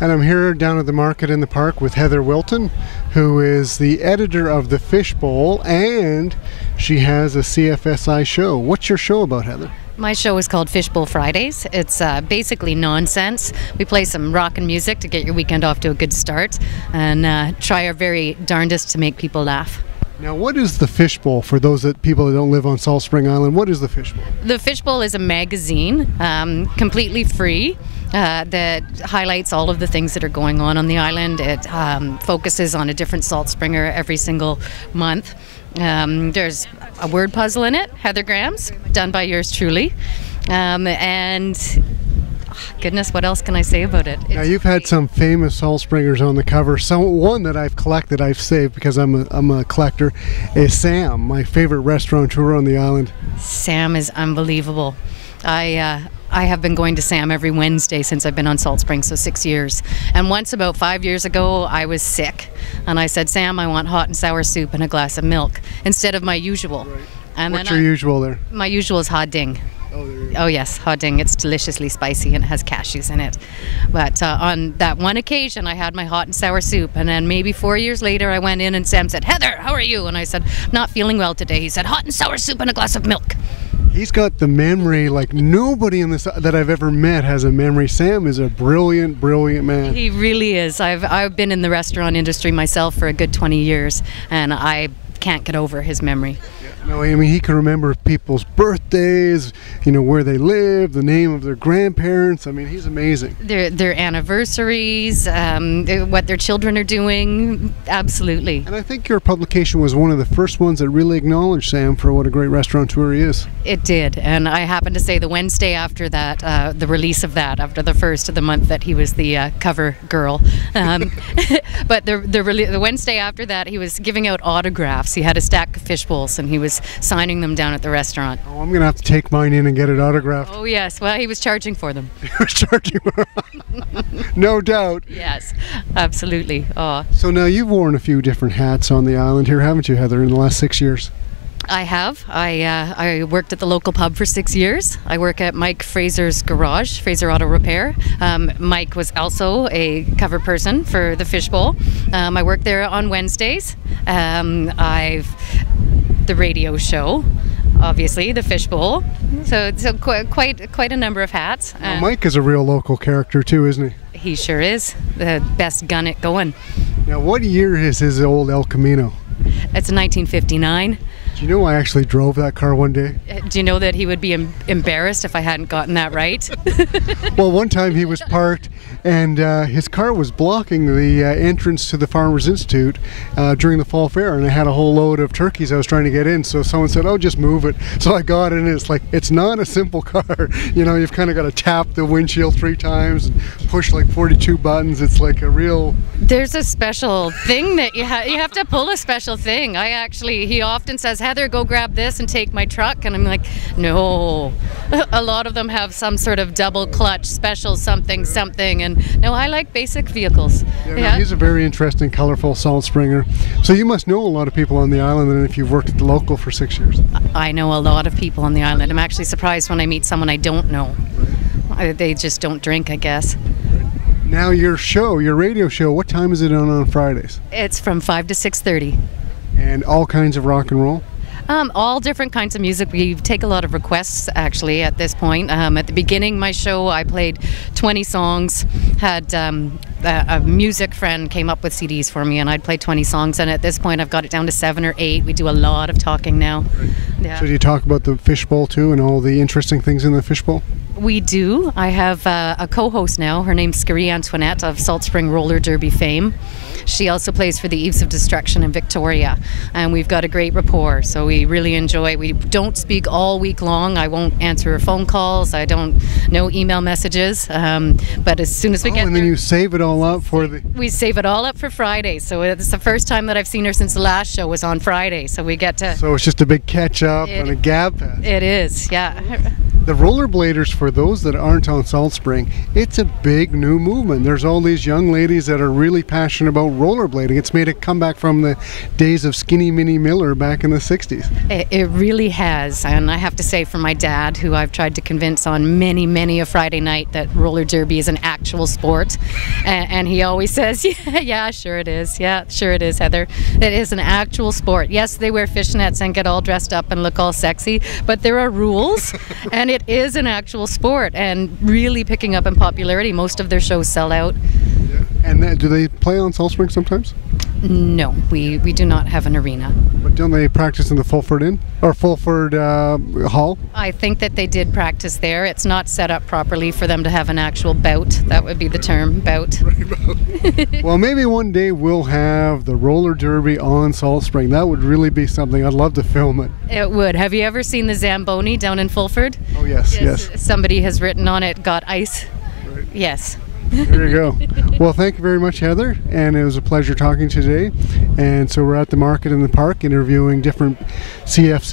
And I'm here down at the market in the park with Heather Wilton, who is the editor of the Fishbowl, and she has a CFSI show. What's your show about, Heather? My show is called Fishbowl Fridays. It's basically nonsense. We play some rockin' music to get your weekend off to a good start and try our very darndest to make people laugh. Now, what is the Fishbowl for those people that don't live on Salt Spring Island? What is the Fishbowl? The Fishbowl is a magazine, completely free, that highlights all of the things that are going on the island. It focuses on a different salt springer every single month. There's a word puzzle in it, Heather Graham's, done by yours truly. And goodness, what else can I say about it? Now, you've had some famous salt springers on the cover. One that I've collected, I've saved because I'm a collector, is Sam, my favorite restaurateur on the island. Sam is unbelievable. I have been going to Sam every Wednesday since I've been on Salt Spring, so 6 years. And once about 5 years ago, I was sick. And I said, Sam, I want hot and sour soup and a glass of milk instead of my usual. Right. And what's your usual there? My usual is hot ding. Oh yes, hot ding. It's deliciously spicy and it has cashews in it. But on that one occasion, I had my hot and sour soup, and then maybe 4 years later, I went in and Sam said, Heather, how are you? And I said, not feeling well today. He said, hot and sour soup and a glass of milk. He's got the memory like nobody in this that I've ever met has a memory. Sam is a brilliant, brilliant man. He really is. I've been in the restaurant industry myself for a good 20 years, and I can't get over his memory. No, I mean, he can remember people's birthdays, where they live, the name of their grandparents. I mean, he's amazing. Their anniversaries, what their children are doing, absolutely. And I think your publication was one of the first ones that really acknowledged Sam for what a great restaurateur he is. It did, and I happen to say the Wednesday after that, the release of that, after the first of the month that he was the cover girl. But the Wednesday after that, he was giving out autographs. He had a stack of fish bowls, and he was signing them down at the restaurant. Oh, I'm going to have to take mine in and get it autographed. Oh, yes. Well, he was charging for them. He was charging for them. No doubt. Yes, absolutely. Oh. So now you've worn a few different hats on the island here, haven't you, Heather, in the last 6 years? I have. I worked at the local pub for 6 years. I work at Mike Fraser's garage, Fraser Auto Repair. Mike was also a cover person for the Fishbowl. I work there on Wednesdays. The radio show, obviously, the Fishbowl. So quite a number of hats. Well, Mike is a real local character too, isn't he? He sure is. The best gun it going. Now, what year is his old El Camino? It's 1959. Do you know I actually drove that car one day? Do you know that he would be embarrassed if I hadn't gotten that right? Well, one time he was parked and his car was blocking the entrance to the Farmers Institute during the fall fair, and I had a whole load of turkeys I was trying to get in, so someone said, oh, just move it. So I got in, and it's like, it's not a simple car. You've kind of got to tap the windshield 3 times and push like 42 buttons. It's like a real... There's a special thing that you have to pull a special thing. He often says, Heather, go grab this and take my truck, and I'm like, no. A lot of them have some sort of double clutch, special something, and no, I like basic vehicles. Yeah. He's a very interesting, colorful salt springer. So you must know a lot of people on the island, and if you've worked at the local for 6 years. I know a lot of people on the island. I'm actually surprised when I meet someone I don't know. They just don't drink, I guess. Now your radio show, what time is it on Fridays? It's from 5 to 6:30. And all kinds of rock and roll? All different kinds of music. We take a lot of requests, actually, at this point. At the beginning of my show, I played 20 songs, had a music friend came up with CDs for me, and I'd play 20 songs, and at this point I've got it down to 7 or 8. We do a lot of talking now. Yeah. So do you talk about the Fishbowl too, and all the interesting things in the Fishbowl? We do. I have a co-host now. Her name's Marie Antoinette of Salt Spring Roller Derby fame. She also plays for the Eves of Destruction in Victoria, and we've got a great rapport, so we really enjoy. We don't speak all week long. I won't answer her phone calls. No email messages, but as soon as we get and then you save it all up for we save it all up for Friday. So it's the first time that I've seen her since the last show was on Friday, so we get to... So it's just a big catch up and a gab fest. It is, yeah. The rollerbladers, for those that aren't on Salt Spring, it's a big new movement. There's all these young ladies that are really passionate about rollerblading. It's made a comeback from the days of Skinny Minnie Miller back in the 60s. It really has, and I have to say, for my dad, who I've tried to convince on many a Friday night that roller derby is an actual sport, and he always says, yeah, sure it is. Yeah, sure it is, Heather. It is an actual sport. Yes, they wear fishnets and get all dressed up and look all sexy, but there are rules, and it is an actual sport, and really picking up in popularity. Most of their shows sell out. Yeah. And do they play on Salt Spring sometimes? No, we do not have an arena. But don't they practice in the Fulford Inn or Fulford Hall? I think that they did practice there. It's not set up properly for them to have an actual bout. That would be the term, bout. Well, maybe one day we'll have the roller derby on Salt Spring. That would really be something. I'd love to film it. It would. Have you ever seen the Zamboni down in Fulford? Oh, yes. Somebody has written on it, got ice. Right. Yes. There you go. Well, thank you very much, Heather, and it was a pleasure talking today. And so we're at the market in the park interviewing different CFSI,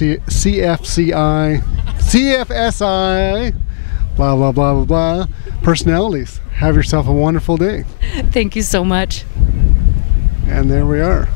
blah, blah, blah, blah, blah, personalities. Have yourself a wonderful day. Thank you so much. And there we are.